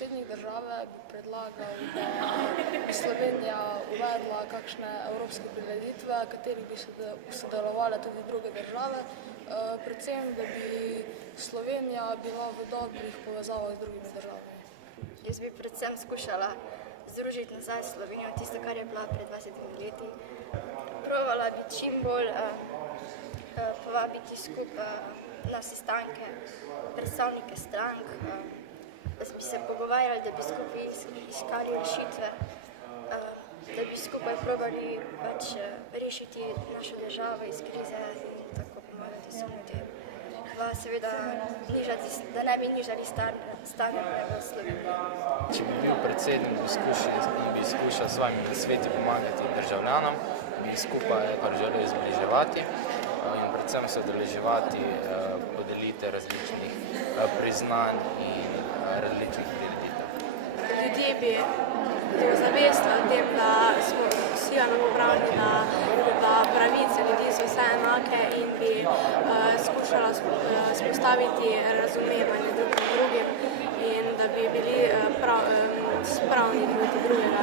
predsednik države bi predlagal, da bi Slovenija uvedla kakšne evropske prireditve, v katerih bi sodelovale tudi druge države, predvsem, da bi Slovenija bila v dobrih povezavah z drugimi državami. Jaz bi predvsem skušala združiti nazaj Slovenijo, tisto, kar je bila pred 20 leti. Provala bi čim bolj povabiti skupaj na sestanke predstavnike strank, da bi se pogovarjali, da bi skupaj iskali rešitve, da bi skupaj probali rešiti našo državo iz krize in tako pomagati vsem ljudem. Pa seveda, da ne bi nižali standarde v Sloveniji. Če bi bil predsednik, bi skušal s svojimi nasveti pomagati državljanom, bi skupaj želel zbliževati in predvsem se udeleževati podelitev različnih priznanj in različnih prireditev. Ljudje bi ozavestili o tem, da smo vsi enakopravni, da pravice ljudi so vse enake in bi skušala spostaviti razumevanje drugim in da bi bili spravni drugega